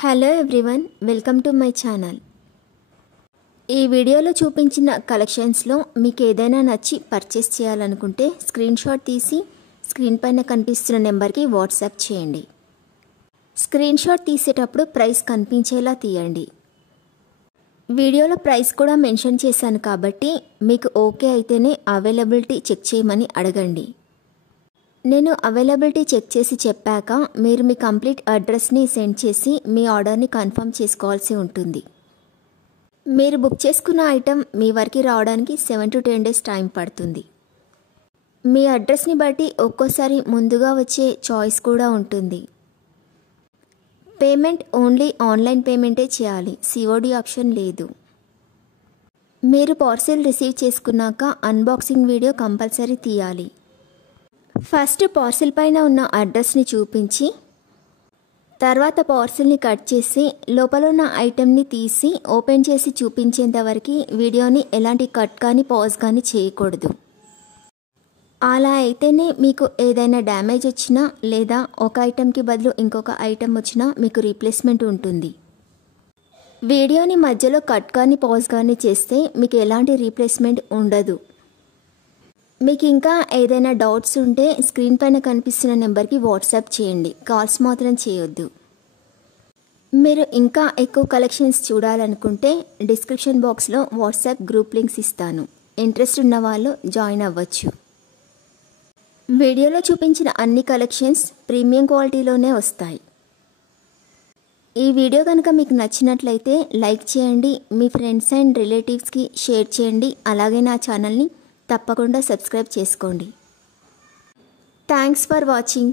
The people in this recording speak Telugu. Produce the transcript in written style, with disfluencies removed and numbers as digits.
Hello everyone, welcome to my channel. ఈ వీడియోలో చూపించిన కలెక్షన్స్లో మీకు ఏదైనా నచ్చి పర్చేస్ చేయాలనుకుంటే స్క్రీన్ షాట్ తీసి స్క్రీన్ పైన కనిపిస్తున్న నెంబర్కి వాట్సాప్ చేయండి. స్క్రీన్ షాట్ తీసేటప్పుడు ప్రైస్ కనిపించేలా తీయండి. వీడియోలో ప్రైస్ కూడా మెన్షన్ చేశాను కాబట్టి మీకు ఓకే అయితేనే అవైలబిలిటీ చెక్ చేయమని అడగండి. నేను అవైలబిలిటీ చెక్ చేసి చెప్పాక మీరు మీ కంప్లీట్ అడ్రస్ని సెండ్ చేసి మీ ఆర్డర్ని కన్ఫర్మ్ చేసుకోవాల్సి ఉంటుంది. మీరు బుక్ చేసుకున్న ఐటెం మీ వరకు రావడానికి 7 to 10 days టైం పడుతుంది. మీ అడ్రస్ని బట్టి ఒక్కోసారి ముందుగా వచ్చే చాయిస్ కూడా ఉంటుంది. పేమెంట్ ఓన్లీ ఆన్లైన్ పేమెంటే చేయాలి, సిఓడి ఆప్షన్ లేదు. మీరు పార్సిల్ రిసీవ్ చేసుకున్నాక అన్బాక్సింగ్ వీడియో కంపల్సరీ తీయాలి. ఫస్ట్ పార్సిల్ పైన ఉన్న అడ్రస్ని చూపించి తర్వాత పార్సిల్ని కట్ చేసి లోపల ఉన్న ఐటెంని తీసి ఓపెన్ చేసి చూపించేంత వరకు వీడియోని ఎలాంటి కట్ కానీ పాజ్ కానీ చేయకూడదు. అలా అయితేనే మీకు ఏదైనా డ్యామేజ్ వచ్చినా లేదా ఒక ఐటెంకి బదులు ఇంకొక ఐటెం వచ్చినా మీకు రీప్లేస్మెంట్ ఉంటుంది. వీడియోని మధ్యలో కట్ కానీ పాజ్ కానీ చేస్తే మీకు ఎలాంటి రీప్లేస్మెంట్ ఉండదు. మీకు ఇంకా ఏదైనా డౌట్స్ ఉంటే స్క్రీన్ పైన కనిపిస్తున్న నెంబర్కి వాట్సాప్ చేయండి, కాల్స్ మాత్రం చేయొద్దు. మీరు ఇంకా ఎక్కువ కలెక్షన్స్ చూడాలనుకుంటే డిస్క్రిప్షన్ బాక్స్లో వాట్సాప్ గ్రూప్ లింక్స్ ఇస్తాను, ఇంట్రెస్ట్ ఉన్న వాళ్ళు జాయిన్ అవ్వచ్చు. వీడియోలో చూపించిన అన్ని కలెక్షన్స్ ప్రీమియం క్వాలిటీలోనే వస్తాయి. ఈ వీడియో కనుక మీకు నచ్చినట్లయితే లైక్ చేయండి, మీ ఫ్రెండ్స్ అండ్ రిలేటివ్స్కి షేర్ చేయండి. అలాగే నా ఛానల్ని తప్పకుండా సబ్స్క్రైబ్ చేసుకోండి. Thanks for watching.